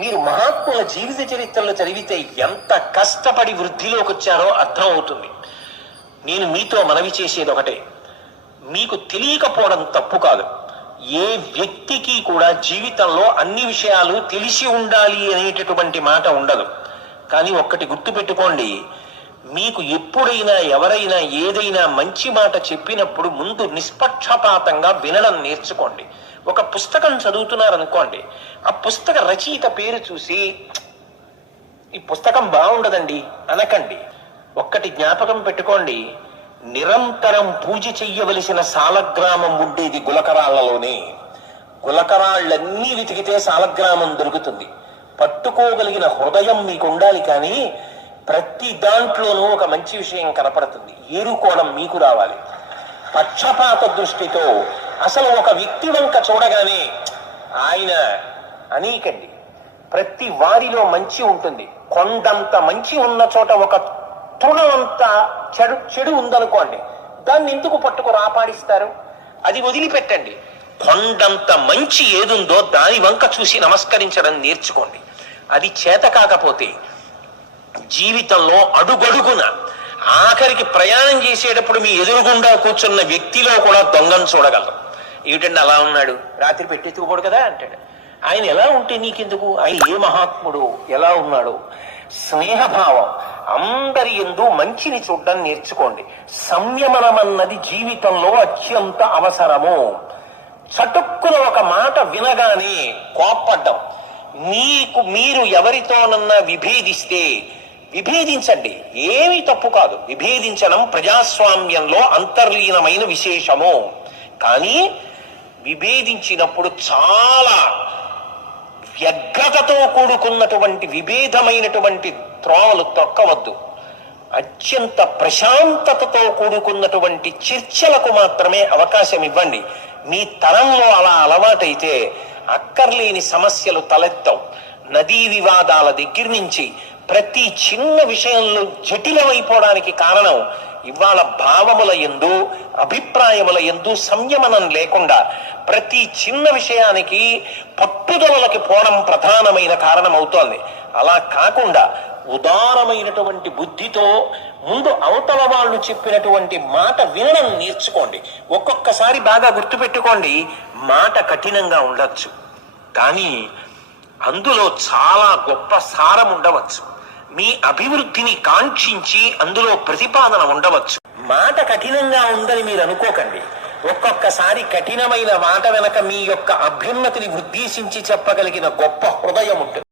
మీరు మహాత్ముల జీవిత చరిత్రలు చదివితే ఎంత కష్టపడి వృద్ధిలోకి వచ్చారో అర్థం అవుతుంది. నేను మీతో మనవి చేసేది ఒకటే, మీకు తెలియకపోవడం తప్పు కాదు. ఏ వ్యక్తికి కూడా జీవితంలో అన్ని విషయాలు తెలిసి ఉండాలి అనేటటువంటి మాట ఉండదు. కానీ ఒక్కటి గుర్తుపెట్టుకోండి, మీకు ఎప్పుడైనా ఎవరైనా ఏదైనా మంచి మాట చెప్పినప్పుడు ముందు నిష్పక్షపాతంగా వినడం నేర్చుకోండి. ఒక పుస్తకం చదువుతున్నారనుకోండి, ఆ పుస్తక రచయిత పేరు చూసి ఈ పుస్తకం బాగుండదండి అనకండి. ఒక్కటి జ్ఞాపకం పెట్టుకోండి, నిరంతరం పూజ చెయ్యవలసిన సాలగ్రామం ఉండేది గులకరాళ్లలోనే. గులకరాళ్ళన్నీ వెతికితే సాలగ్రామం దొరుకుతుంది. పట్టుకోగలిగిన హృదయం మీకు ఉండాలి, కానీ ప్రతి దాంట్లోనూ ఒక మంచి విషయం కనపడుతుంది. ఏరుకోవడం మీకు రావాలి. పక్షపాత దృష్టితో అసలు ఒక వ్యక్తి వంక చూడగానే ఆయన అనేకండి. ప్రతి వారిలో మంచి ఉంటుంది. కొండంత మంచి ఉన్న చోట ఒక తృణమంత చెడు ఉందనుకోండి, దాన్ని ఎందుకు పట్టుకు రాపాడిస్తారు? అది వదిలిపెట్టండి. కొండంత మంచి ఏదుందో దాని వంక చూసి నమస్కరించడం నేర్చుకోండి. అది చేత కాకపోతే జీవితంలో అడుగడుగున ఆఖరికి ప్రయాణం చేసేటప్పుడు మీ ఎదురుగుండా కూర్చున్న వ్యక్తిలో కూడా దొంగను చూడగలరు. ఏమిటండి అలా ఉన్నాడు, రాత్రి పెట్టెత్తుకుపోడు కదా అంటాడు. ఆయన ఎలా ఉంటే నీకెందుకు? ఆయన ఏ మహాత్ముడు, ఎలా ఉన్నాడు? స్నేహభావం, అందరి యందు మంచిని చూడడం నేర్చుకోండి. సంయమనమన్నది జీవితంలో అత్యంత అవసరము. చటుక్కున ఒక మాట వినగానే కోప్పడ్డం, మీరు ఎవరితోనన్నా విభేదిస్తే విభేదించండి, ఏమీ తప్పు కాదు. విభేదించడం ప్రజాస్వామ్యంలో అంతర్లీనమైన విశేషము. కానీ విభేదించినప్పుడు చాలా వ్యగ్రతతో కూడుకున్నటువంటి విభేదమైనటువంటి త్రోవలు తొక్కవద్దు. అత్యంత ప్రశాంతతతో కూడుకున్నటువంటి చర్చలకు మాత్రమే అవకాశం ఇవ్వండి. మీ తరంలో అలా అలవాటైతే అక్కర్లేని సమస్యలు తలెత్తవు. నదీ వివాదాల దగ్గర నుంచి ప్రతి చిన్న విషయంలో జటిలమైపోవడానికి కారణం ఇవాళ భావముల యందు, అభిప్రాయముల యందు సంయమనం లేకుండా ప్రతి చిన్న విషయానికి పట్టుదలకి పోవడం ప్రధానమైన కారణం అవుతోంది. అలా కాకుండా ఉదారమైనటువంటి బుద్ధితో ముందు అవతల వాళ్ళు చెప్పినటువంటి మాట వినడం నేర్చుకోండి. ఒక్కొక్కసారి బాగా గుర్తుపెట్టుకోండి, మాట కఠినంగా ఉండొచ్చు, కానీ అందులో చాలా గొప్ప సారం ఉండవచ్చు. మీ అభివృద్ధిని కాంక్షించి అందులో ప్రతిపాదన ఉండవచ్చు. మాట కఠినంగా ఉందని మీరు అనుకోకండి. ఒక్కొక్కసారి కఠినమైన మాట వెనక మీ యొక్క అభ్యున్నతిని ఉద్దేశించి చెప్పగలిగిన గొప్ప హృదయం ఉంటుంది.